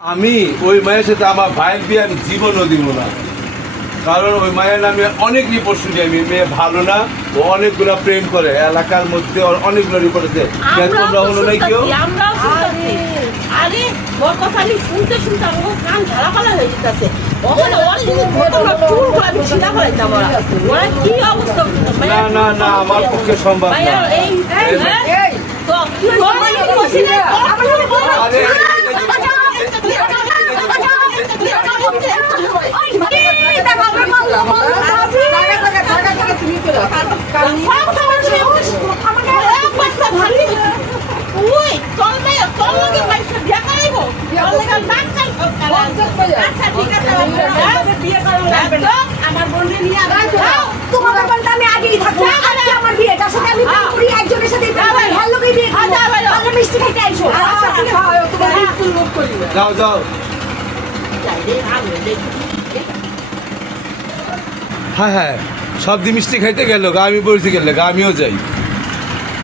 আমি ওই মায়ের সাথে আমার ভাইয়ের বিয়ে আমি জীবনও দিব না, কারণ ওই মায়ের নামে অনেক রিপোর্ট শুনি আমি। মেয়ে ভালো না, ও অনেকগুলো প্রেম করে, এলাকার মধ্যে অনেকগুলো রিপোর্ট আছে। তোমরা হলো নাই কেউ? আরে গতকালই শুনতে শুনতে আমার কান ঝালাপালা হয়ে যেতেছে। ওখানে অনেক ঘটনা চুলগুলো আমি ছিঁড়া ফেলাইতাম। ওরা কি অবস্থা? না না না, আমার পক্ষে সম্ভব না। এই তো কি হয়েছে? আরে আমার বোনকে নিয়ে তোমার বলতে আমি আগেই থাকবো। আজকে আমার বিয়ে, যার সাথে আমি প্রেম করি, একজনের সাথে প্রেম করি, ভালো লোকই বিয়ে করবো। তাহলে মিষ্টি খেতে আইসো। যাও যাও। হ্যাঁ হ্যাঁ, সব দি মিষ্টি খাইতে গেল, আমি বলছি গেলে আমিও যাই।